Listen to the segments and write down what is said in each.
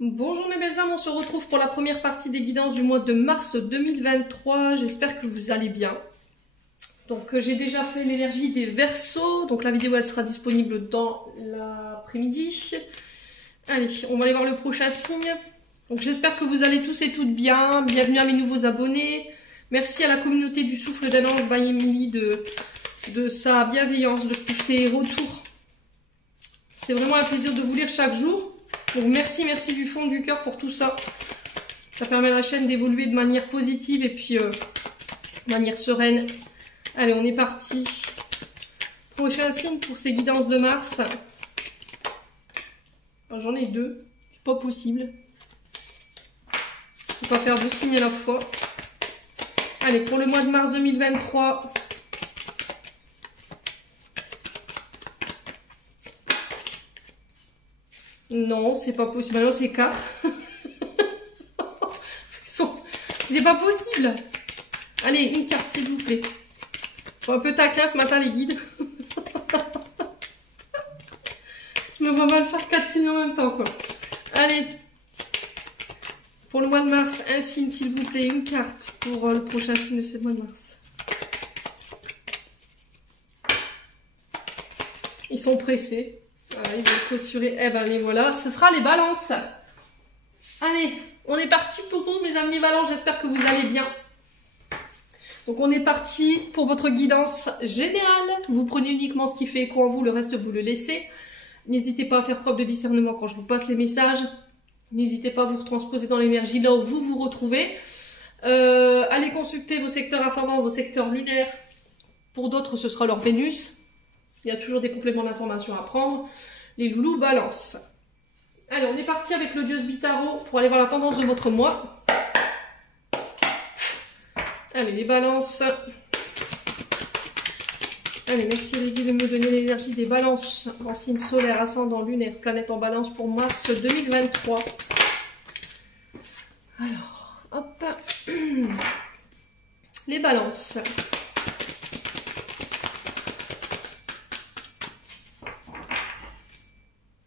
Bonjour mes belles âmes, on se retrouve pour la première partie des guidances du mois de mars 2023. J'espère que vous allez bien. Donc j'ai déjà fait l'énergie des Verseaux, donc la vidéo elle sera disponible dans l'après-midi. Allez, on va aller voir le prochain signe. Donc j'espère que vous allez tous et toutes bien. Bienvenue à mes nouveaux abonnés. Merci à la communauté du Souffle d'un Ange by Emily de sa bienveillance, de ses retours. C'est vraiment un plaisir de vous lire chaque jour. Donc merci du fond du cœur pour tout ça. Ça permet à la chaîne d'évoluer de manière positive et puis de manière sereine. Allez, on est parti. Prochain signe pour ces guidances de Mars. J'en ai deux. C'est pas possible. Je ne peux pas faire deux signes à la fois. Allez, pour le mois de mars 2023. Non, c'est pas possible. Maintenant, c'est 4. C'est pas possible. Allez, une carte, s'il vous plaît. Je suis un peu taquin ce matin, les guides. Je me vois mal faire 4 signes en même temps, quoi. Allez. Pour le mois de mars, un signe, s'il vous plaît. Une carte pour le prochain signe de ce mois de mars. Ils sont pressés. Voilà, ils vont clôturer. Eh ben, les voilà. Ce sera les balances. Allez, on est parti pour vous, mes amis balances. J'espère que vous allez bien. Donc, on est parti pour votre guidance générale. Vous prenez uniquement ce qui fait écho en vous. Le reste, vous le laissez. N'hésitez pas à faire preuve de discernement quand je vous passe les messages. N'hésitez pas à vous retransposer dans l'énergie là où vous vous retrouvez. Allez consulter vos secteurs ascendants, vos secteurs lunaires. Pour d'autres, ce sera leur Vénus. Il y a toujours des compléments d'information à prendre. Les loulous balance. Allez, on est parti avec le dieu Bitaro pour aller voir la tendance de votre mois. Allez, les balances. Allez, merci les guides de me donner l'énergie des balances en signe solaire, ascendant, lunaire, planète en balance pour mars 2023. Alors, hop. Les balances.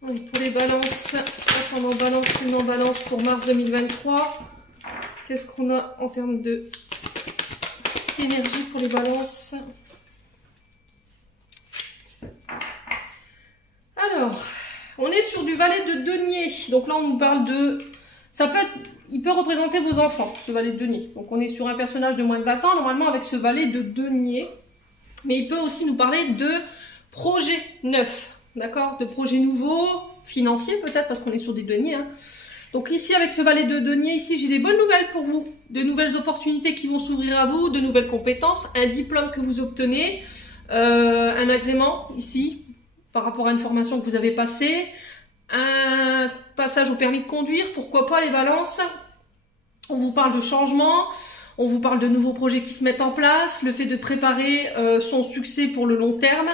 Pour les balances, ascendant balance, lune en balance pour mars 2023. Qu'est-ce qu'on a en termes d'énergie pour les balances? Alors, on est sur du valet de denier. Donc là, on nous parle de... il peut représenter vos enfants, ce valet de denier. Donc on est sur un personnage de moins de 20 ans, normalement avec ce valet de denier. Mais il peut aussi nous parler de projets neufs. D'accord, de projets nouveaux, financiers peut-être, parce qu'on est sur des deniers. Hein. Donc ici, avec ce valet de denier, ici, j'ai des bonnes nouvelles pour vous. De nouvelles opportunités qui vont s'ouvrir à vous, de nouvelles compétences, un diplôme que vous obtenez, un agrément ici, par rapport à une formation que vous avez passée, un passage au permis de conduire, pourquoi pas les balances. On vous parle de changement, on vous parle de nouveaux projets qui se mettent en place, le fait de préparer son succès pour le long terme.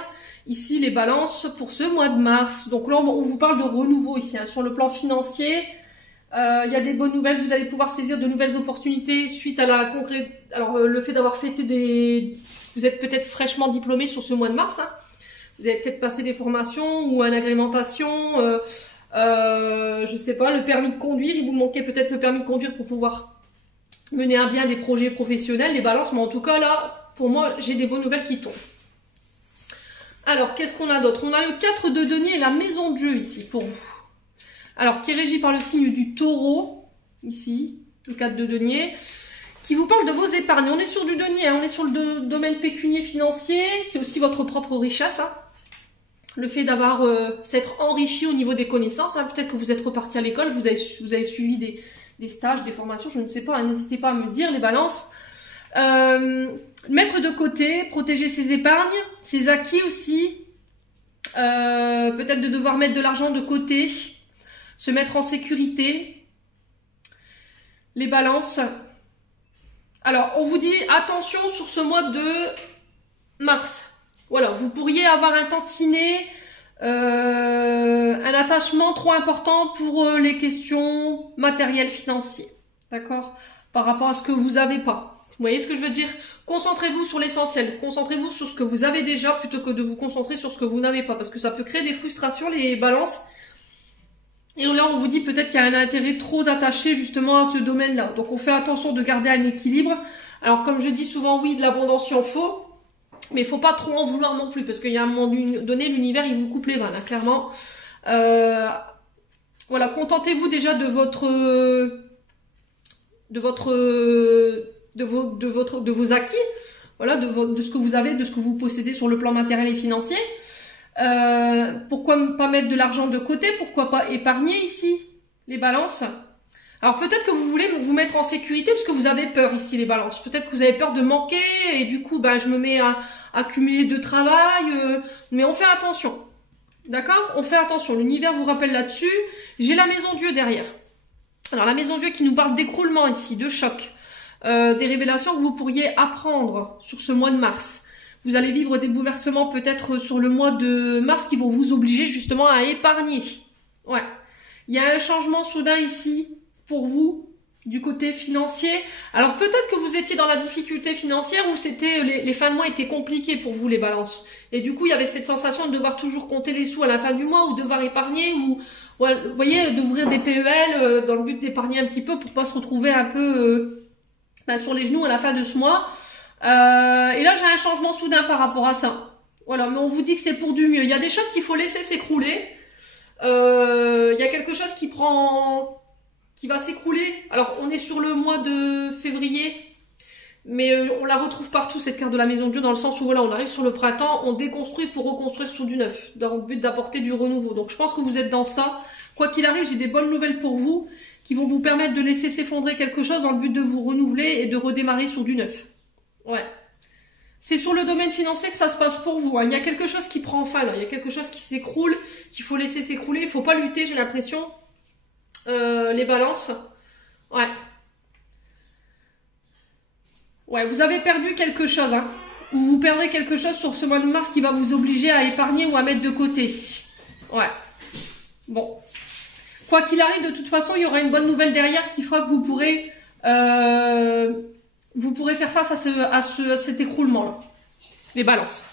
Ici, les balances pour ce mois de mars. Donc là, on vous parle de renouveau ici. Hein. Sur le plan financier, il y a des bonnes nouvelles. Vous allez pouvoir saisir de nouvelles opportunités suite à la Alors, le fait d'avoir fêté des... Vous êtes peut-être fraîchement diplômé sur ce mois de mars. Hein. Vous avez peut-être passé des formations ou une agrémentation. Je sais pas, le permis de conduire. Il vous manquait peut-être le permis de conduire pour pouvoir mener à bien des projets professionnels, les balances. Mais en tout cas, là, pour moi, j'ai des bonnes nouvelles qui tombent. Alors, qu'est-ce qu'on a d'autre? On a le 4 de denier et la maison de jeu ici pour vous. Alors, qui est régi par le signe du taureau, ici, le 4 de denier, qui vous parle de vos épargnes. On est sur du denier, hein, on est sur le domaine pécunier financier, c'est aussi votre propre richesse. Hein. Le fait d'avoir s'être enrichi au niveau des connaissances, hein. Peut-être que vous êtes reparti à l'école, vous avez suivi des stages, des formations, je ne sais pas, hein, n'hésitez pas à me dire les balances. Mettre de côté, protéger ses épargnes, ses acquis aussi, peut-être de devoir mettre de l'argent de côté, se mettre en sécurité, les balances. Alors, on vous dit attention sur ce mois de mars. Voilà, vous pourriez avoir un tantinet, un attachement trop important pour les questions matérielles financières, d'accord? Par rapport à ce que vous n'avez pas. Vous voyez ce que je veux dire? Concentrez-vous sur l'essentiel. Concentrez-vous sur ce que vous avez déjà plutôt que de vous concentrer sur ce que vous n'avez pas. Parce que ça peut créer des frustrations, les balances. Et là, on vous dit peut-être qu'il y a un intérêt trop attaché justement à ce domaine-là. Donc, on fait attention de garder un équilibre. Alors, comme je dis souvent, oui, de l'abondance, il en faut. Mais il ne faut pas trop en vouloir non plus. Parce qu'il y a un moment donné, l'univers, il vous coupe les vannes, hein, clairement. Voilà, contentez-vous déjà de vos acquis. Voilà, de ce que vous avez, de ce que vous possédez sur le plan matériel et financier. Pourquoi pas mettre de l'argent de côté? Pourquoi pas épargner ici, les balances? Alors peut-être que vous voulez vous mettre en sécurité parce que vous avez peur ici, les balances. Peut-être que vous avez peur de manquer et du coup, ben, je me mets à accumuler de travail. Mais on fait attention. D'accord? On fait attention. L'univers vous rappelle là-dessus. J'ai la maison Dieu derrière. Alors la maison Dieu qui nous parle d'écroulement ici, de choc. Des révélations que vous pourriez apprendre sur ce mois de mars. Vous allez vivre des bouleversements peut-être sur le mois de mars qui vont vous obliger justement à épargner. Ouais. Il y a un changement soudain ici pour vous du côté financier. Alors peut-être que vous étiez dans la difficulté financière ou c'était les fins de mois étaient compliquées pour vous les balances. Et du coup il y avait cette sensation de devoir toujours compter les sous à la fin du mois ou devoir épargner ou ouais, vous voyez d'ouvrir des PEL dans le but d'épargner un petit peu pour pas se retrouver un peu sur les genoux à la fin de ce mois. Et là, j'ai un changement soudain par rapport à ça. Voilà, mais on vous dit que c'est pour du mieux. Il y a des choses qu'il faut laisser s'écrouler. Il y a quelque chose qui va s'écrouler. Alors, on est sur le mois de février, mais on la retrouve partout, cette carte de la maison de Dieu, dans le sens où voilà, on arrive sur le printemps, on déconstruit pour reconstruire sur du neuf, dans le but d'apporter du renouveau. Donc, je pense que vous êtes dans ça. Quoi qu'il arrive, j'ai des bonnes nouvelles pour vous, qui vont vous permettre de laisser s'effondrer quelque chose dans le but de vous renouveler et de redémarrer sur du neuf. Ouais. C'est sur le domaine financier que ça se passe pour vous. Hein. Il y a quelque chose qui prend fin là. Il y a quelque chose qui s'écroule, qu'il faut laisser s'écrouler. Il faut pas lutter, j'ai l'impression. Les balances. Ouais. Ouais, vous avez perdu quelque chose. Hein. Ou vous perdrez quelque chose sur ce mois de mars qui va vous obliger à épargner ou à mettre de côté. Ouais. Bon. Quoi qu'il arrive, de toute façon, il y aura une bonne nouvelle derrière qui fera que vous pourrez faire face à cet écroulement-là. Les balances.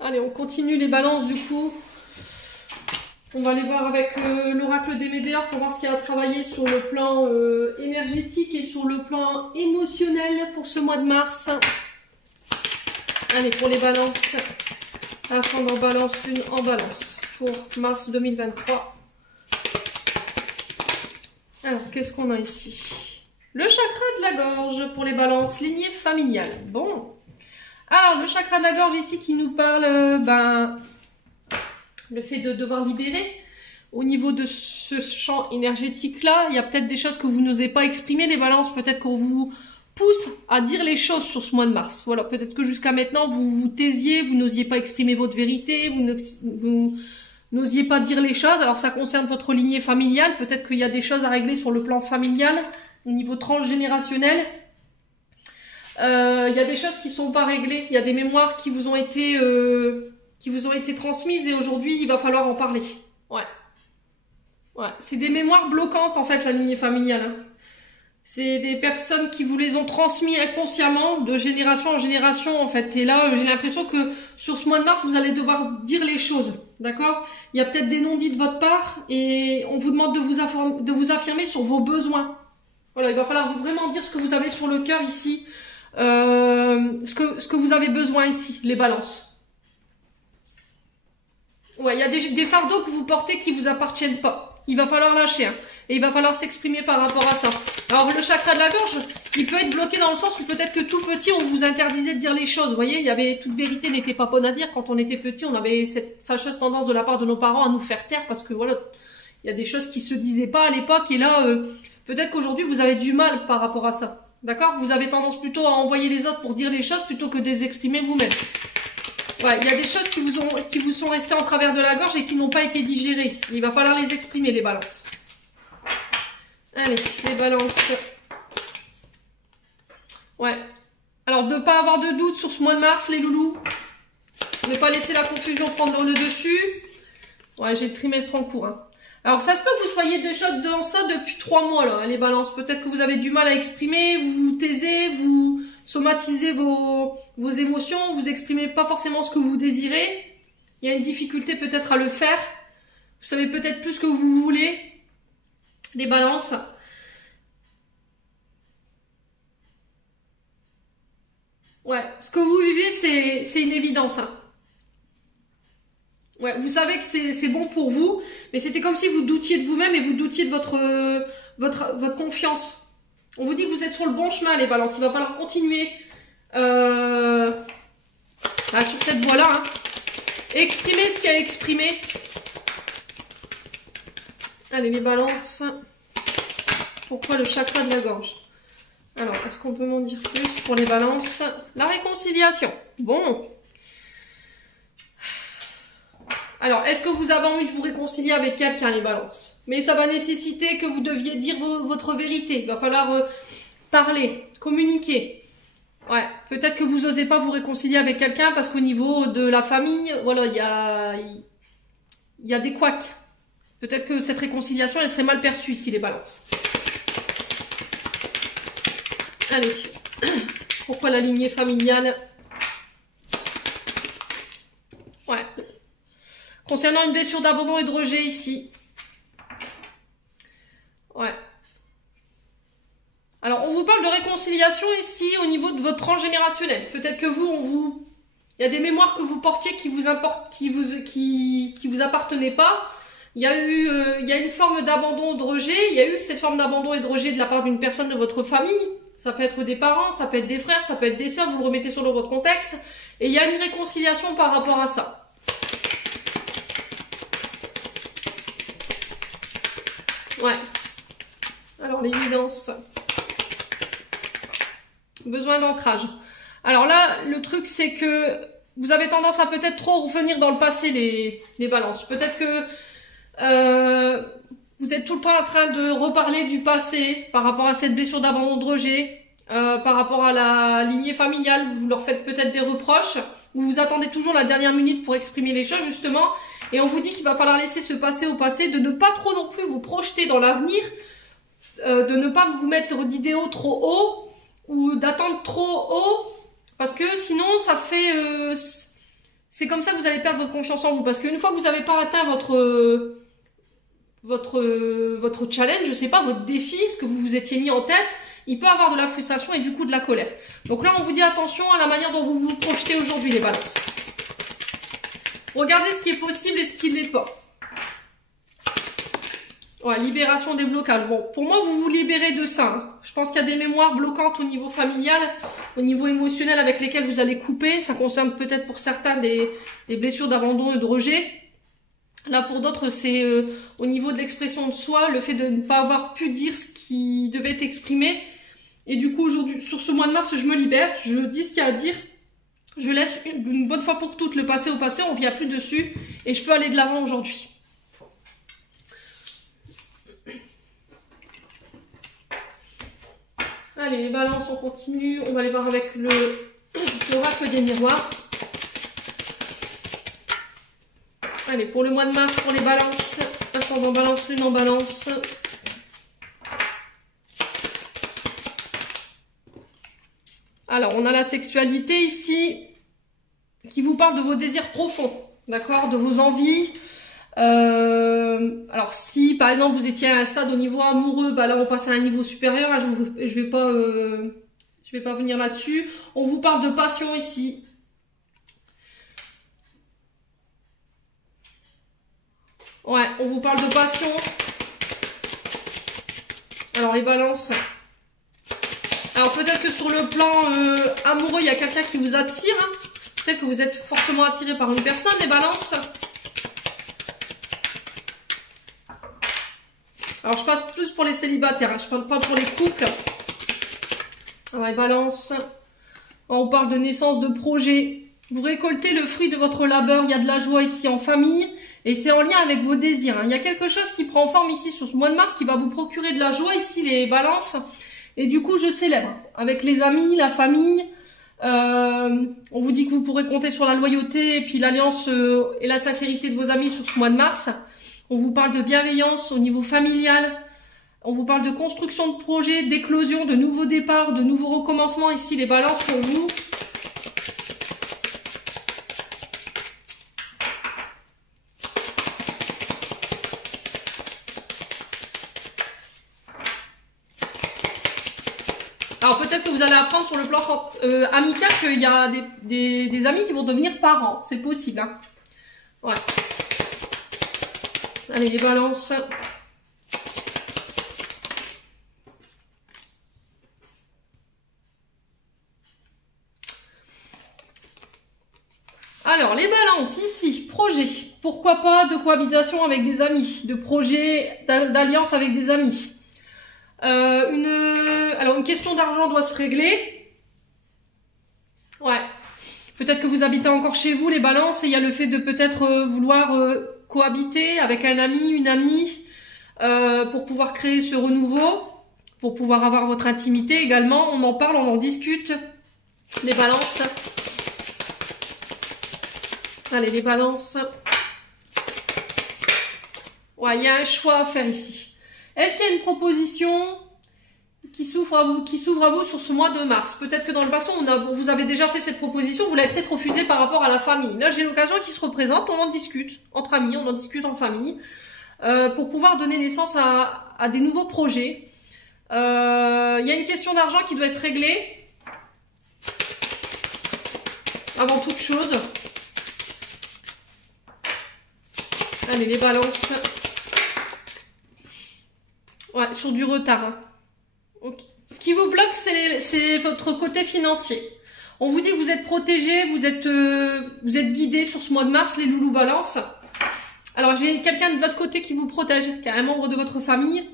Allez, on continue les balances du coup. On va aller voir avec l'oracle des Médéors pour voir ce qu'il y a à travailler sur le plan énergétique et sur le plan émotionnel pour ce mois de mars. Allez, pour les balances. Ascendant balance, lune en balance. Pour mars 2023. Alors, qu'est-ce qu'on a ici? Le chakra de la gorge pour les balances, lignée familiale. Bon. Alors, le chakra de la gorge ici qui nous parle, le fait de devoir libérer. Au niveau de ce champ énergétique-là, il y a peut-être des choses que vous n'osez pas exprimer, les balances. Peut-être qu'on vous pousse à dire les choses sur ce mois de mars. Voilà, peut-être que jusqu'à maintenant, vous vous taisiez, vous n'osiez pas exprimer votre vérité, vous n'osiez pas dire les choses. Alors, ça concerne votre lignée familiale. Peut-être qu'il y a des choses à régler sur le plan familial. Au niveau transgénérationnel, il y a des choses qui sont pas réglées. Il y a des mémoires qui vous ont été transmises et aujourd'hui, il va falloir en parler. Ouais. Ouais. C'est des mémoires bloquantes, en fait, la lignée familiale. Hein. C'est des personnes qui vous les ont transmis inconsciemment, de génération en génération, en fait. Et là, j'ai l'impression que sur ce mois de mars, vous allez devoir dire les choses. D'accord? Il y a peut-être des non-dits de votre part et on vous demande de vous affirmer sur vos besoins. Voilà, il va falloir vraiment dire ce que vous avez sur le cœur ici, ce que vous avez besoin ici, les balances. Ouais, il y a des fardeaux que vous portez qui vous appartiennent pas. Il va falloir lâcher, hein, et il va falloir s'exprimer par rapport à ça. Alors le chakra de la gorge, il peut être bloqué dans le sens où peut-être que tout petit, on vous interdisait de dire les choses. Vous voyez, il y avait toute vérité n'était pas bonne à dire. Quand on était petit, on avait cette fâcheuse tendance de la part de nos parents à nous faire taire parce que voilà, il y a des choses qui se disaient pas à l'époque et là. Peut-être qu'aujourd'hui, vous avez du mal par rapport à ça. D'accord? Vous avez tendance plutôt à envoyer les autres pour dire les choses plutôt que de les exprimer vous-même. Ouais, il y a des choses qui vous sont restées en travers de la gorge et qui n'ont pas été digérées. Il va falloir les exprimer, les balances. Allez, les balances. Ouais. Alors, de ne pas avoir de doute sur ce mois de mars, les loulous. Ne pas laisser la confusion prendre le dessus. Ouais, j'ai le trimestre en cours, hein. Alors, ça se peut que vous soyez déjà dans ça depuis 3 mois, là, hein, les balances. Peut-être que vous avez du mal à exprimer, vous vous taisez, vous somatisez vos émotions, vous exprimez pas forcément ce que vous désirez. Il y a une difficulté peut-être à le faire. Vous savez peut-être plus ce que vous voulez. Les balances. Ouais, ce que vous vivez, c'est une évidence. Hein. Ouais, vous savez que c'est bon pour vous, mais c'était comme si vous doutiez de vous-même et vous doutiez de votre confiance. On vous dit que vous êtes sur le bon chemin, les balances. Il va falloir continuer sur cette voie-là. Hein. Exprimer ce qu'il y a à exprimer. Allez, les balances. Pourquoi le chakra de la gorge? Alors, est-ce qu'on peut m'en dire plus pour les balances? La réconciliation. Bon. Alors, est-ce que vous avez envie de vous réconcilier avec quelqu'un, les balances? Mais ça va nécessiter que vous deviez dire votre vérité. Il va falloir parler, communiquer. Ouais, peut-être que vous n'osez pas vous réconcilier avec quelqu'un parce qu'au niveau de la famille, voilà, il y a des couacs. Peut-être que cette réconciliation, elle serait mal perçue ici, les balances. Allez, pourquoi la lignée familiale? Ouais. Concernant une blessure d'abandon et de rejet ici. Ouais. Alors, on vous parle de réconciliation ici au niveau de votre transgénérationnel. Peut-être que vous, il y a des mémoires que vous portiez qui vous appartenaient pas. Il y a une forme d'abandon, de rejet. Il y a eu cette forme d'abandon et de rejet de la part d'une personne de votre famille. Ça peut être des parents, ça peut être des frères, ça peut être des sœurs. Vous le remettez sur votre contexte. Et il y a une réconciliation par rapport à ça. Ouais. Alors, l'évidence. Besoin d'ancrage. Alors là, le truc, c'est que vous avez tendance à peut-être trop revenir dans le passé, les balances. Peut-être que vous êtes tout le temps en train de reparler du passé par rapport à cette blessure d'abandon de rejet, par rapport à la lignée familiale. Vous leur faites peut-être des reproches, ou vous attendez toujours la dernière minute pour exprimer les choses, justement. Et on vous dit qu'il va falloir laisser ce passé au passé, de ne pas trop non plus vous projeter dans l'avenir, de ne pas vous mettre d'idéaux trop haut, ou d'attendre trop haut, parce que sinon ça fait... c'est comme ça que vous allez perdre votre confiance en vous, parce qu'une fois que vous n'avez pas atteint votre challenge, je sais pas, votre défi, ce que vous vous étiez mis en tête, il peut avoir de la frustration et du coup de la colère. Donc là, on vous dit attention à la manière dont vous vous projetez aujourd'hui, les balances. Regardez ce qui est possible et ce qui ne l'est pas. Ouais, libération des blocages. Bon, pour moi, vous vous libérez de ça. Hein. Je pense qu'il y a des mémoires bloquantes au niveau familial, au niveau émotionnel avec lesquelles vous allez couper. Ça concerne peut-être pour certains des blessures d'abandon et de rejet. Là, pour d'autres, c'est au niveau de l'expression de soi, le fait de ne pas avoir pu dire ce qui devait être exprimé. Et du coup, aujourd'hui, sur ce mois de mars, je me libère. Je dis ce qu'il y a à dire. Je laisse une bonne fois pour toutes le passé au passé. On ne vient plus dessus. Et je peux aller de l'avant aujourd'hui. Allez, les balances, on continue. On va aller voir avec l'oracle des miroirs. Allez, pour le mois de mars, pour les balances, ascendant balance, lune en balance. Alors, on a la sexualité ici, qui vous parle de vos désirs profonds, d'accord, de vos envies. Alors, si, par exemple, vous étiez à un stade au niveau amoureux, bah là, on passe à un niveau supérieur. Hein, je vais pas venir là-dessus. On vous parle de passion ici. Ouais, on vous parle de passion. Alors, les balances. Alors, peut-être que sur le plan amoureux, il y a quelqu'un qui vous attire. Hein. Peut-être que vous êtes fortement attiré par une personne, les balances. Alors, je passe plus pour les célibataires. Hein. Je parle pas pour les couples. Alors, les balances. On parle de naissance de projet. Vous récoltez le fruit de votre labeur. Il y a de la joie ici en famille. Et c'est en lien avec vos désirs. Hein. Il y a quelque chose qui prend forme ici sur ce mois de mars qui va vous procurer de la joie ici, les balances. Et du coup, je célèbre avec les amis, la famille. On vous dit que vous pourrez compter sur la loyauté et puis l'alliance et la sincérité de vos amis sur ce mois de mars. On vous parle de bienveillance au niveau familial. On vous parle de construction de projets, d'éclosion, de nouveaux départs, de nouveaux recommencements ici, les balances pour vous. Alors peut-être que vous allez apprendre sur le plan amical qu'il y a des amis qui vont devenir parents. C'est possible. Hein. Ouais. Allez, les balances. Alors, les balances, ici, projet. Pourquoi pas de cohabitation avec des amis, de projet d'alliance avec des amis. Alors, une question d'argent doit se régler. Ouais. Peut-être que vous habitez encore chez vous, les balances, et il y a le fait de peut-être vouloir cohabiter avec un ami, une amie, pour pouvoir créer ce renouveau, pour pouvoir avoir votre intimité également. On en parle, on en discute. Les balances. Allez, les balances. Ouais, il y a un choix à faire ici. Est-ce qu'il y a une proposition qui s'ouvre à vous sur ce mois de mars? Peut-être que dans le passé, vous avez déjà fait cette proposition, vous l'avez peut-être refusée par rapport à la famille. Là, j'ai l'occasion qui se représente, on en discute entre amis, on en discute en famille, pour pouvoir donner naissance à des nouveaux projets. Il y a une question d'argent qui doit être réglée. Avant toute chose. Allez, les balances. Ouais, sur du retard. Hein. Okay. Ce qui vous bloque, c'est votre côté financier. On vous dit que vous êtes protégé, vous êtes guidé sur ce mois de mars, les loulous balances. Alors, j'ai quelqu'un de l'autre côté qui vous protège, qui est un membre de votre famille.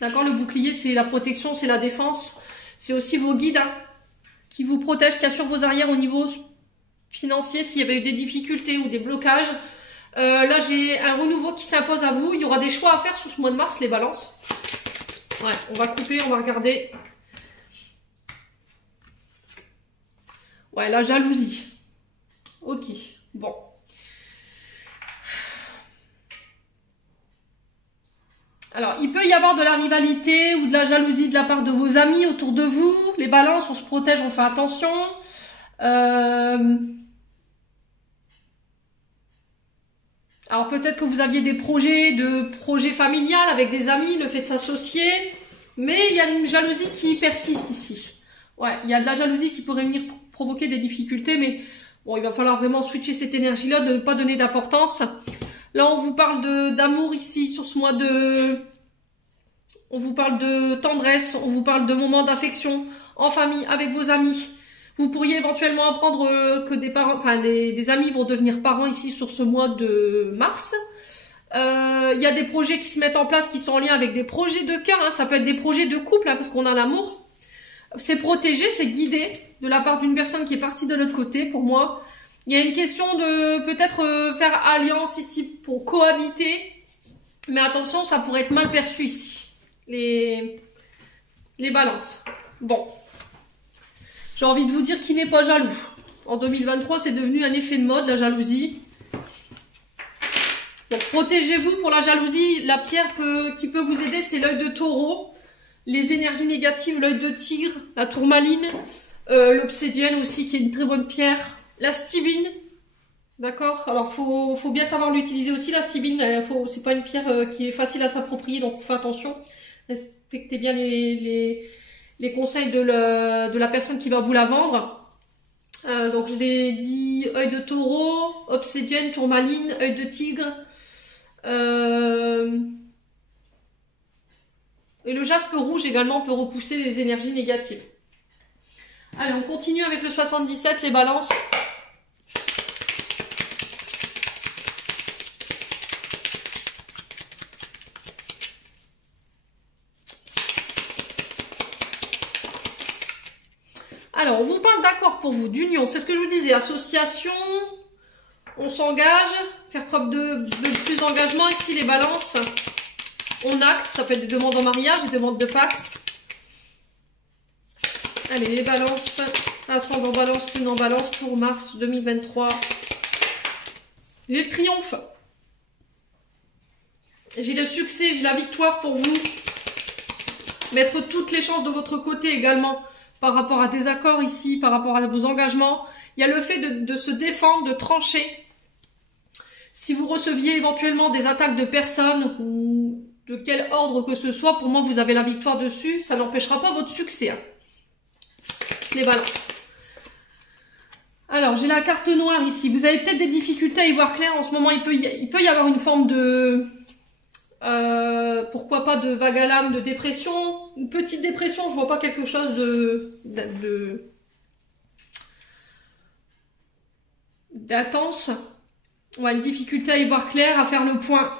D'accord, le bouclier, c'est la protection, c'est la défense. C'est aussi vos guides hein, qui vous protègent, qui assurent vos arrières au niveau financier s'il y avait eu des difficultés ou des blocages. Là, j'ai un renouveau qui s'impose à vous. Il y aura des choix à faire sur ce mois de mars, les balances. Ouais, on va couper, on va regarder. Ouais, la jalousie. Ok, bon. Alors, il peut y avoir de la rivalité ou de la jalousie de la part de vos amis autour de vous. Les balances, on se protège, on fait attention. Alors peut-être que vous aviez des projets familial avec des amis, le fait de s'associer, mais il y a une jalousie qui persiste ici. Ouais, il y a de la jalousie qui pourrait venir provoquer des difficultés, mais bon, il va falloir vraiment switcher cette énergie-là, de ne pas donner d'importance. Là, on vous parle d'amour ici, sur ce mois de... On vous parle de tendresse, on vous parle de moments d'affection en famille, avec vos amis. Vous pourriez éventuellement apprendre que des parents, enfin des amis vont devenir parents ici sur ce mois de mars. Il y a des projets qui se mettent en place qui sont en lien avec des projets de cœur. Hein. Ça peut être des projets de couple hein, parce qu'on a l'amour. C'est protégé, c'est guidé de la part d'une personne qui est partie de l'autre côté pour moi. Il y a une question de peut-être faire alliance ici pour cohabiter. Mais attention, ça pourrait être mal perçu ici. Les balances. Bon. J'ai envie de vous dire qui n'est pas jaloux. En 2023, c'est devenu un effet de mode, la jalousie. Donc, protégez-vous pour la jalousie. La pierre qui peut vous aider, c'est l'œil de taureau. Les énergies négatives, l'œil de tigre, la tourmaline, l'obsidienne aussi, qui est une très bonne pierre. La stibine. D'accord. Alors, faut bien savoir l'utiliser aussi, la stibine. C'est pas une pierre qui est facile à s'approprier, donc faites attention. Respectez bien les conseils de la personne qui va vous la vendre. Donc je l'ai dit, œil de taureau, obsidienne, tourmaline, œil de tigre. Et le jaspe rouge également peut repousser les énergies négatives. Allez, on continue avec le 77, les balances. Alors, on vous parle d'accord pour vous, d'union. C'est ce que je vous disais, association, on s'engage, faire preuve de plus d'engagement. Ici, les balances, on acte, ça peut être des demandes en mariage, des demandes de Pax. Allez, les balances, ascendant balance, lune en balance pour mars 2023. J'ai le triomphe. J'ai le succès, j'ai la victoire pour vous. Mettre toutes les chances de votre côté également. Par rapport à des accords ici, par rapport à vos engagements. Il y a le fait de se défendre, de trancher. Si vous receviez éventuellement des attaques de personnes ou de quel ordre que ce soit, pour moi vous avez la victoire dessus, ça n'empêchera pas votre succès. Hein. les balances. Alors, j'ai la carte noire ici. Vous avez peut-être des difficultés à y voir clair. En ce moment, il peut y avoir une forme de... pourquoi pas de vague à l'âme, de dépression. Une petite dépression, je vois pas quelque chose d'intense. Ouais, une difficulté à y voir clair, à faire le point.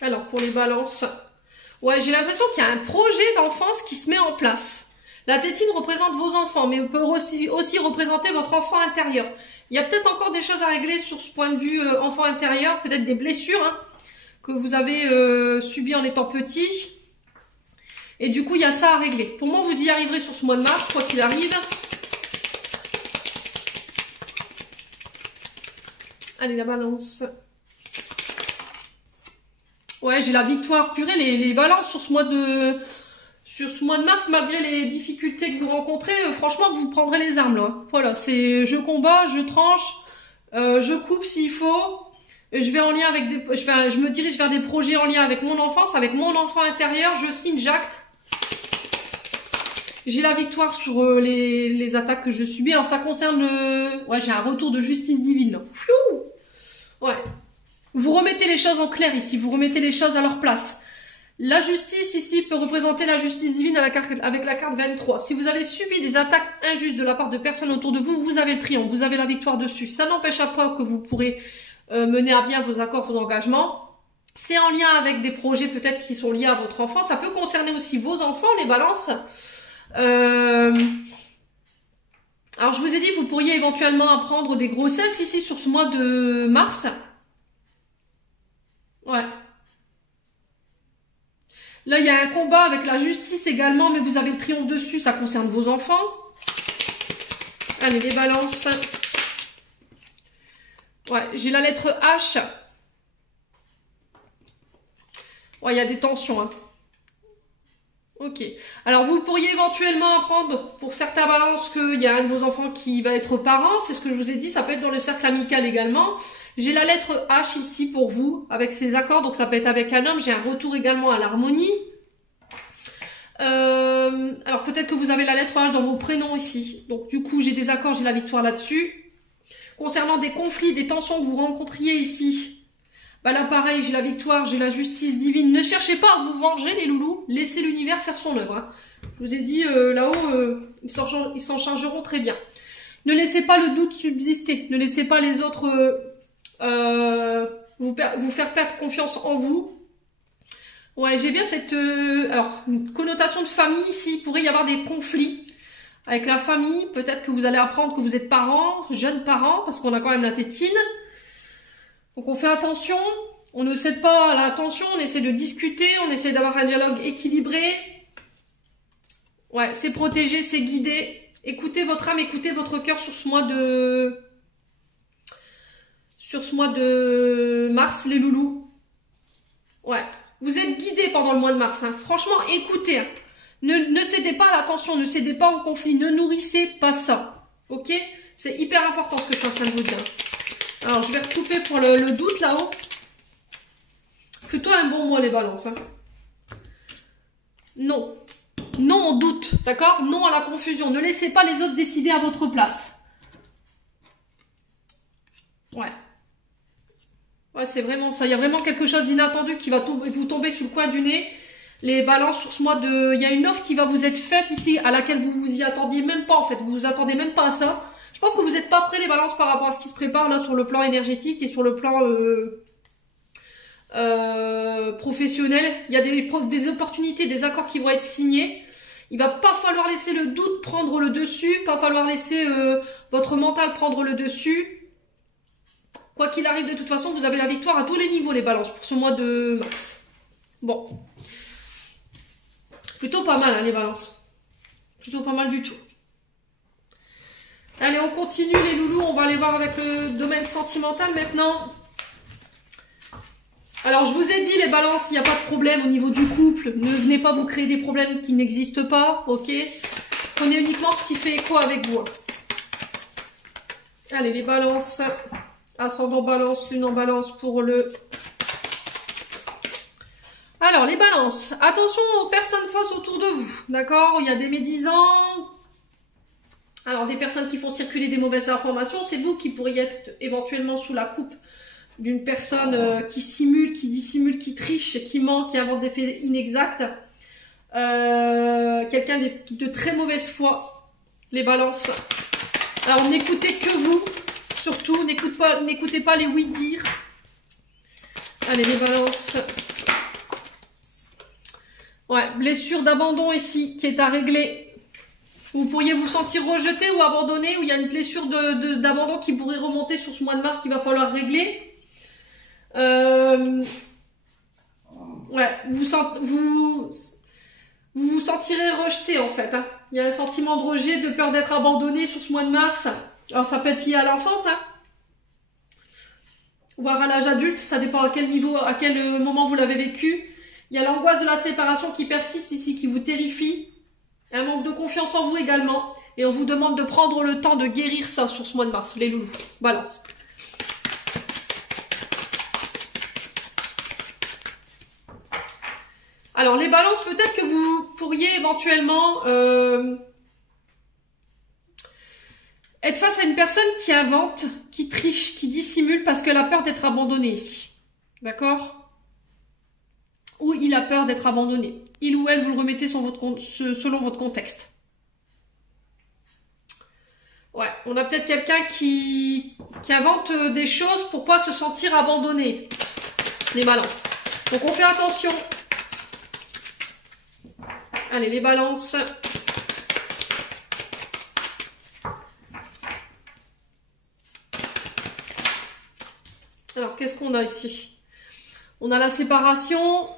Alors, pour les balances, ouais, j'ai l'impression qu'il y a un projet d'enfance qui se met en place. La tétine représente vos enfants, mais peut aussi représenter votre enfant intérieur. Il y a peut-être encore des choses à régler sur ce point de vue enfant intérieur, peut-être des blessures hein, que vous avez subies en étant petit. Et du coup, il y a ça à régler. Pour moi, vous y arriverez sur ce mois de mars, quoi qu'il arrive. Allez, la balance. Ouais, j'ai la victoire. Purée, les balances sur ce mois de mars, malgré les difficultés que vous rencontrez, franchement, vous prendrez les armes, là. Voilà, c'est je combats, je tranche, je coupe s'il faut. Je vais en lien avec je me dirige vers des projets en lien avec mon enfance, avec mon enfant intérieur. Je signe, j'acte. J'ai la victoire sur les attaques que je subis. Alors, ça concerne ouais, j'ai un retour de justice divine, là. Flou. Ouais. Vous remettez les choses en clair ici, vous remettez les choses à leur place. La justice ici peut représenter la justice divine avec la carte 23. Si vous avez subi des attaques injustes de la part de personnes autour de vous, vous avez le triomphe, vous avez la victoire dessus. Ça n'empêche pas que vous pourrez mener à bien vos accords, vos engagements. C'est en lien avec des projets peut-être qui sont liés à votre enfant. Ça peut concerner aussi vos enfants, les balances. Alors je vous ai dit, vous pourriez éventuellement apprendre des grossesses ici sur ce mois de mars. Ouais. Là, il y a un combat avec la justice également, mais vous avez le triomphe dessus, ça concerne vos enfants. Allez, les balances. Ouais, j'ai la lettre H. Ouais, il y a des tensions, hein. Ok. Alors, vous pourriez éventuellement apprendre, pour certains balances, qu'il y a un de vos enfants qui va être parent. C'est ce que je vous ai dit, ça peut être dans le cercle amical également. J'ai la lettre H ici pour vous, avec ces accords, donc ça peut être avec un homme. J'ai un retour également à l'harmonie. Alors peut-être que vous avez la lettre H dans vos prénoms ici. Donc du coup, j'ai des accords, j'ai la victoire là-dessus. Concernant des conflits, des tensions que vous rencontriez ici, bah là pareil, j'ai la victoire, j'ai la justice divine. Ne cherchez pas à vous venger les loulous, laissez l'univers faire son œuvre. Hein. Je vous ai dit, là-haut, ils s'en chargeront très bien. Ne laissez pas le doute subsister, ne laissez pas les autres... vous faire perdre confiance en vous. Ouais, j'ai bien cette alors une connotation de famille ici. Il pourrait y avoir des conflits avec la famille. Peut-être que vous allez apprendre que vous êtes parents, jeunes parents, parce qu'on a quand même la tétine. Donc on fait attention. On ne cède pas à la tension. On essaie de discuter. On essaie d'avoir un dialogue équilibré. Ouais, c'est protégé, c'est guidé. Écoutez votre âme, écoutez votre cœur sur ce mois de mars, les loulous. Ouais. Vous êtes guidés pendant le mois de mars. Hein. Franchement, écoutez. Hein. Ne cédez pas à la tension, ne cédez pas au conflit, ne nourrissez pas ça. Ok? C'est hyper important ce que je suis en train de vous dire. Alors, je vais recouper pour le doute là-haut. Plutôt un bon mois, les balances. Hein. Non. Non au doute, d'accord? Non à la confusion. Ne laissez pas les autres décider à votre place. Ouais. Ouais, c'est vraiment ça. Il y a vraiment quelque chose d'inattendu qui va vous tomber sous le coin du nez. Les balances sur ce mois de... Il y a une offre qui va vous être faite ici, à laquelle vous vous y attendiez même pas, en fait. Vous vous attendez même pas à ça. Je pense que vous n'êtes pas prêts, les balances, par rapport à ce qui se prépare, là, sur le plan énergétique et sur le plan professionnel. Il y a des opportunités, des accords qui vont être signés. Il va pas falloir laisser le doute prendre le dessus, pas falloir laisser votre mental prendre le dessus. Quoi qu'il arrive, de toute façon, vous avez la victoire à tous les niveaux, les balances, pour ce mois de mars. Bon. Plutôt pas mal, hein, les balances. Plutôt pas mal du tout. Allez, on continue, les loulous. On va aller voir avec le domaine sentimental maintenant. Alors, je vous ai dit, les balances, il n'y a pas de problème au niveau du couple. Ne venez pas vous créer des problèmes qui n'existent pas, ok? Prenez uniquement ce qui fait écho avec vous. Allez, les balances... Ascendant balance, lune en balance pour le Alors, les balances. Attention aux personnes fausses autour de vous. D'accord? Il y a des médisants. Alors, des personnes qui font circuler des mauvaises informations. C'est vous qui pourriez être éventuellement sous la coupe d'une personne qui simule, qui dissimule, qui triche, qui ment, qui invente des faits inexacts. Quelqu'un de très mauvaise foi. Les balances. Alors, n'écoutez que vous. Surtout, n'écoutez pas les oui-dire. Allez, les balances. Ouais, blessure d'abandon ici, qui est à régler. Vous pourriez vous sentir rejeté ou abandonné, ou il y a une blessure d'abandon qui pourrait remonter sur ce mois de mars qu'il va falloir régler. Ouais, vous vous sentirez rejeté en fait. Hein. Il y a un sentiment de rejet, de peur d'être abandonné sur ce mois de mars. Alors ça peut être lié à l'enfance, hein, voire à l'âge adulte, ça dépend à quel niveau, à quel moment vous l'avez vécu. Il y a l'angoisse de la séparation qui persiste ici, qui vous terrifie. Un manque de confiance en vous également. Et on vous demande de prendre le temps de guérir ça sur ce mois de mars, les loulous. Balance. Alors, les balances, peut-être que vous pourriez éventuellement être face à une personne qui invente, qui triche, qui dissimule parce qu'elle a peur d'être abandonnée ici. D'accord ? Ou il a peur d'être abandonné. Il ou elle, vous le remettez selon votre contexte. Ouais, on a peut-être quelqu'un qui invente des choses pour pas se sentir abandonné. Les balances. Donc on fait attention. Allez, les balances. Alors, qu'est-ce qu'on a ici? On a la séparation.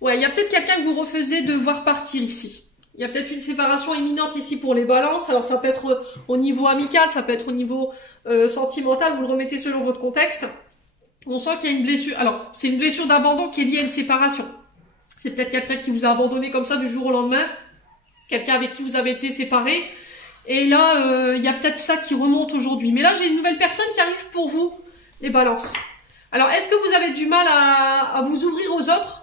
Ouais, il y a peut-être quelqu'un que vous refusez de voir partir ici. Il y a peut-être une séparation imminente ici pour les balances. Alors, ça peut être au niveau amical, ça peut être au niveau sentimental. Vous le remettez selon votre contexte. On sent qu'il y a une blessure. Alors, c'est une blessure d'abandon qui est liée à une séparation. C'est peut-être quelqu'un qui vous a abandonné comme ça du jour au lendemain. Quelqu'un avec qui vous avez été séparés. Et là, il y a peut-être ça qui remonte aujourd'hui. Mais là, j'ai une nouvelle personne qui arrive pour vous, les balances. Alors, est-ce que vous avez du mal à vous ouvrir aux autres?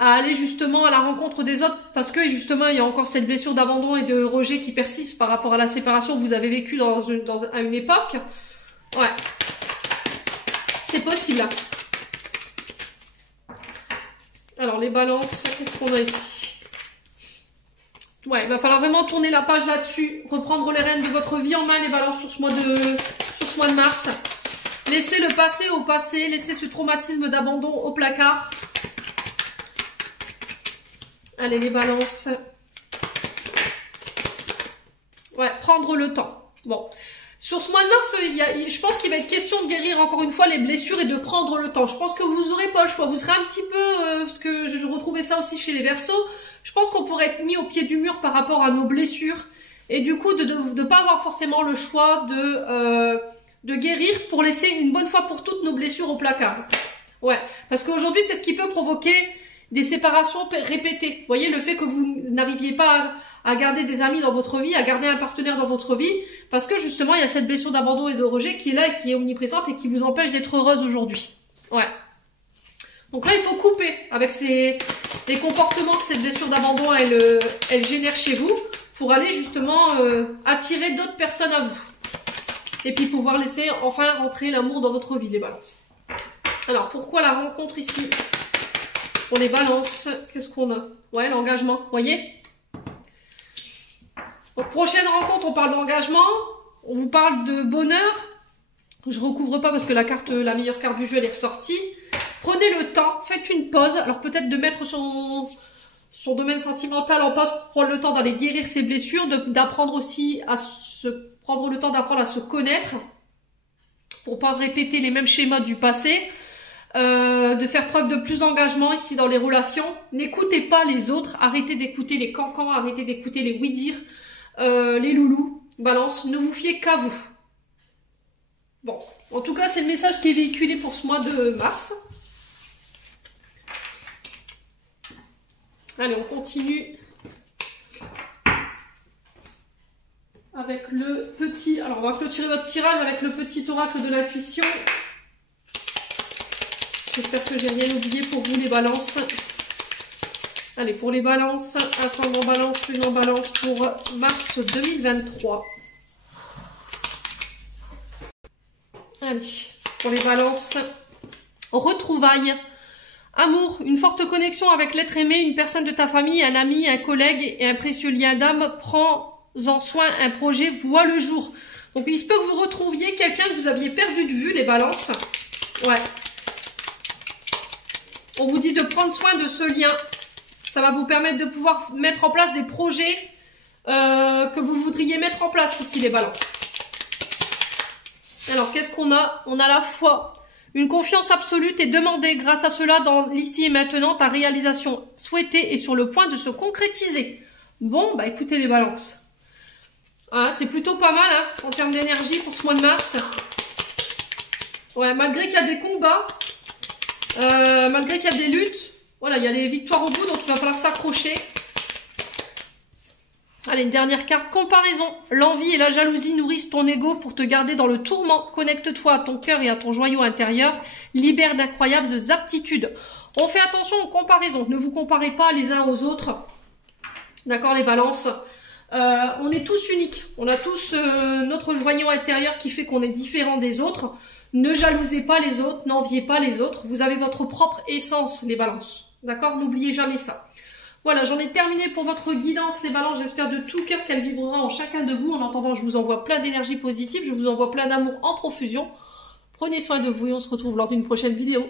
À aller justement à la rencontre des autres? Parce que justement, il y a encore cette blessure d'abandon et de rejet qui persiste par rapport à la séparation que vous avez vécue à une époque. Ouais. C'est possible. Alors, les balances, qu'est-ce qu'on a ici? Ouais, il va falloir vraiment tourner la page là-dessus, reprendre les rênes de votre vie en main, les balances, sur ce mois de mars. Laissez le passé au passé, laissez ce traumatisme d'abandon au placard. Allez, les balances. Ouais, prendre le temps. Bon. Sur ce mois de mars, je pense qu'il va être question de guérir encore une fois les blessures et de prendre le temps. Je pense que vous n'aurez pas le choix. Vous serez un petit peu, parce que je retrouvais ça aussi chez les Verseaux, je pense qu'on pourrait être mis au pied du mur par rapport à nos blessures. Et du coup, de ne pas avoir forcément le choix de guérir pour laisser une bonne fois pour toutes nos blessures au placard. Ouais, parce qu'aujourd'hui, c'est ce qui peut provoquer des séparations répétées. Vous voyez, le fait que vous n'arriviez pas à garder des amis dans votre vie, à garder un partenaire dans votre vie, parce que justement, il y a cette blessure d'abandon et de rejet qui est là et qui est omniprésente et qui vous empêche d'être heureuse aujourd'hui. Ouais. Donc là, il faut couper avec les comportements que cette blessure d'abandon, elle génère chez vous, pour aller justement attirer d'autres personnes à vous. Et puis pouvoir laisser enfin rentrer l'amour dans votre vie, les balances. Alors, pourquoi la rencontre ici? Pour les balances, qu'est-ce qu'on a? Ouais, l'engagement, vous voyez? Donc, prochaine rencontre, on parle d'engagement, on vous parle de bonheur. Je recouvre pas parce que la meilleure carte du jeu, elle est ressortie. Prenez le temps, faites une pause. Alors, peut-être de mettre son domaine sentimental en pause pour prendre le temps d'aller guérir ses blessures, d'apprendre aussi à prendre le temps d'apprendre à se connaître pour pas répéter les mêmes schémas du passé. De faire preuve de plus d'engagement ici dans les relations. N'écoutez pas les autres, arrêtez d'écouter les cancans, arrêtez d'écouter les oui-dire, les loulous, balance, ne vous fiez qu'à vous. Bon, en tout cas, c'est le message qui est véhiculé pour ce mois de mars. Allez, on continue avec le petit... Alors, on va clôturer votre tirage avec le petit oracle de l'intuition. J'espère que j'ai rien oublié pour vous, les balances. Allez, pour les balances, ascendant balance, lune en balance pour mars 2023. Allez, pour les balances, retrouvailles, amour, une forte connexion avec l'être aimé, une personne de ta famille, un ami, un collègue et un précieux lien d'âme. Prends-en soin, un projet voit le jour. Donc il se peut que vous retrouviez quelqu'un que vous aviez perdu de vue, les balances. Ouais. On vous dit de prendre soin de ce lien. Ça va vous permettre de pouvoir mettre en place des projets que vous voudriez mettre en place ici, les balances. Alors, qu'est-ce qu'on a? On a la foi. Une confiance absolue est demandée. Grâce à cela, dans l'ici et maintenant, ta réalisation souhaitée est sur le point de se concrétiser. Bon, bah écoutez les balances. Ah, c'est plutôt pas mal hein, en termes d'énergie pour ce mois de mars. Ouais, malgré qu'il y a des combats, malgré qu'il y a des luttes, voilà, il y a les victoires au bout, donc il va falloir s'accrocher. Allez, une dernière carte, comparaison. L'envie et la jalousie nourrissent ton ego pour te garder dans le tourment. Connecte-toi à ton cœur et à ton joyau intérieur. Libère d'incroyables aptitudes. On fait attention aux comparaisons. Ne vous comparez pas les uns aux autres. D'accord, les balances. On est tous uniques. On a tous notre joyau intérieur qui fait qu'on est différent des autres. Ne jalousez pas les autres, n'enviez pas les autres. Vous avez votre propre essence, les balances. D'accord, n'oubliez jamais ça. Voilà, j'en ai terminé pour votre guidance, les balances. J'espère de tout cœur qu'elle vibrera en chacun de vous. En attendant, je vous envoie plein d'énergie positive. Je vous envoie plein d'amour en profusion. Prenez soin de vous et on se retrouve lors d'une prochaine vidéo.